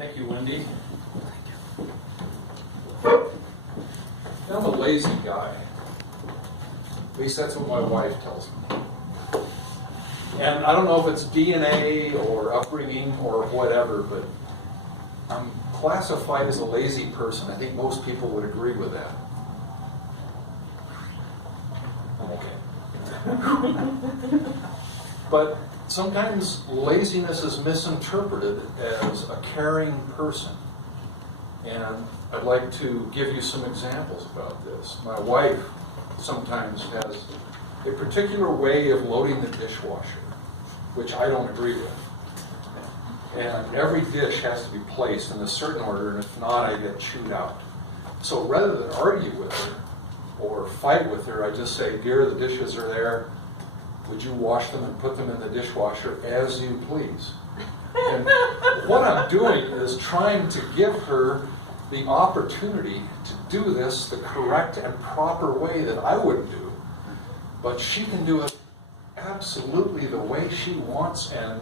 Thank you, Wendy. I'm a lazy guy. At least that's what my wife tells me. And I don't know if it's DNA or upbringing or whatever, but I'm classified as a lazy person. I think most people would agree with that. I'm okay. But sometimes laziness is misinterpreted as a caring person. And I'd like to give you some examples about this. My wife sometimes has a particular way of loading the dishwasher, which I don't agree with. And every dish has to be placed in a certain order, and if not, I get chewed out. So rather than argue with her or fight with her, I just say, "Dear, the dishes are there. Would you wash them and put them in the dishwasher as you please?" And what I'm doing is trying to give her the opportunity to do this the correct and proper way that I would do. But she can do it absolutely the way she wants and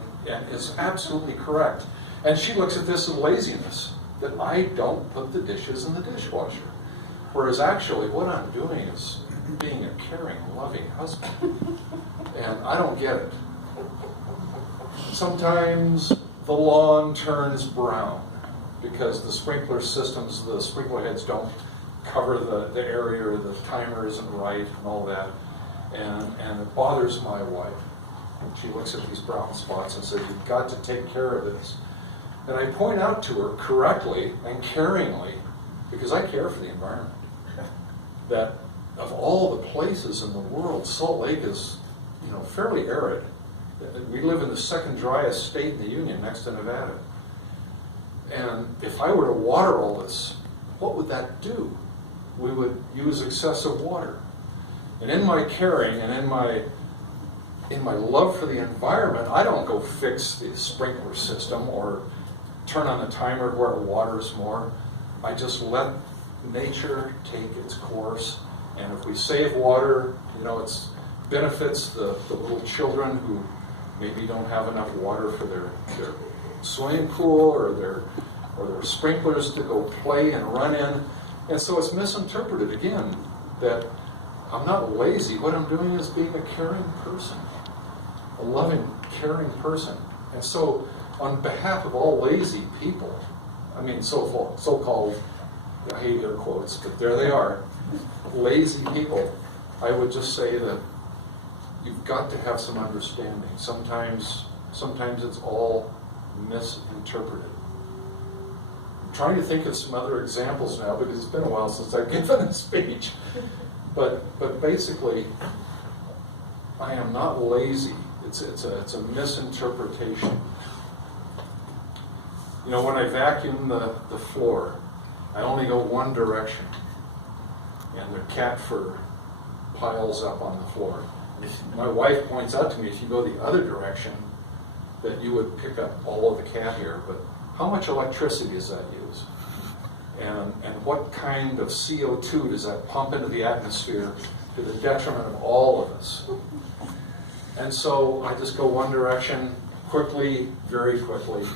is absolutely correct. And she looks at this as laziness, that I don't put the dishes in the dishwasher. Whereas actually what I'm doing is being a caring, loving husband. And I don't get it. Sometimes the lawn turns brown because the sprinkler systems, the sprinkler heads don't cover the area, or the timer isn't right and all that. And it bothers my wife. She looks at these brown spots and says, "You've got to take care of this." And I point out to her correctly and caringly, because I care for the environment, that of all the places in the world, Salt Lake is, fairly arid. We live in the second driest state in the Union, next to Nevada. And if I were to water all this, what would that do? We would use excessive water. And in my caring and in my love for the environment, I don't go fix the sprinkler system or turn on the timer where it waters more. I just let nature take its course. And if we save water, it benefits the little children who maybe don't have enough water for their swimming pool or their sprinklers to go play and run in. And so it's misinterpreted again that I'm not lazy. What I'm doing is being a caring person, a loving, caring person. And so on behalf of all lazy people, so-called, I hate air quotes, but there they are, lazy people, I would just say that you've got to have some understanding. Sometimes it's all misinterpreted. I'm trying to think of some other examples now because it's been a while since I've given a speech. But basically, I am not lazy. It's a misinterpretation. When I vacuum the floor, I only go one direction, and the cat fur piles up on the floor. My wife points out to me, if you go the other direction, that you would pick up all of the cat hair, but how much electricity does that use? And what kind of CO2 does that pump into the atmosphere to the detriment of all of us? And so I just go one direction, quickly, very quickly,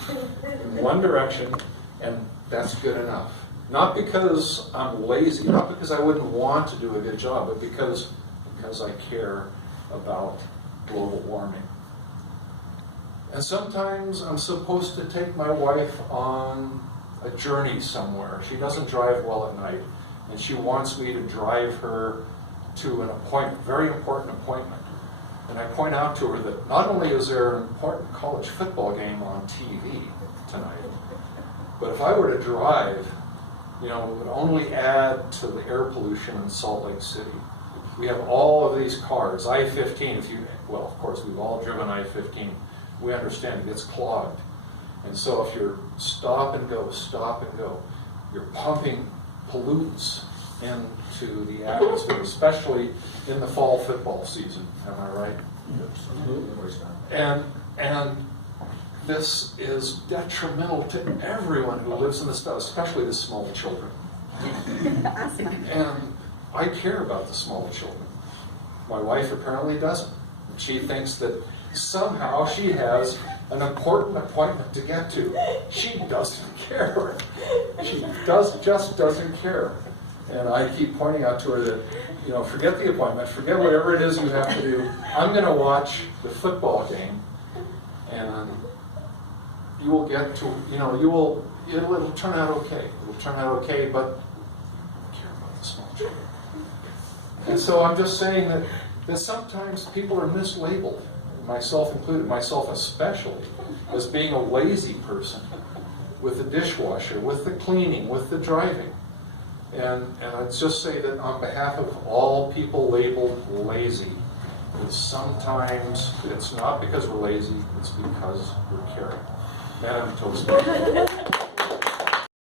in one direction, and that's good enough. Not because I'm lazy, not because I wouldn't want to do a good job, but because I care about global warming. And sometimes I'm supposed to take my wife on a journey somewhere. She doesn't drive well at night, and she wants me to drive her to an appointment, very important appointment. And I point out to her that not only is there an important college football game on TV tonight, but if I were to drive, it would only add to the air pollution in Salt Lake City. We have all of these cars, I-15, of course, we've all driven I-15. We understand it gets clogged. And so if you're stop and go, you're pumping pollutants into the atmosphere, especially in the fall football season. Am I right? Absolutely. And this is detrimental to everyone who lives in the state, especially the small children. And I care about the small children. My wife apparently doesn't. She thinks that somehow she has an important appointment to get to. She doesn't care. She just doesn't care. And I keep pointing out to her that, you know, forget the appointment, forget whatever it is you have to do. I'm going to watch the football game, and you will get to, you know, it'll turn out okay. It'll turn out okay, but I care about the small children. And so I'm just saying that sometimes people are mislabeled, myself included, myself especially, as being a lazy person with the dishwasher, with the cleaning, with the driving. And I'd just say that on behalf of all people labeled lazy, that sometimes it's not because we're lazy, it's because we're caring. Madam Toaster.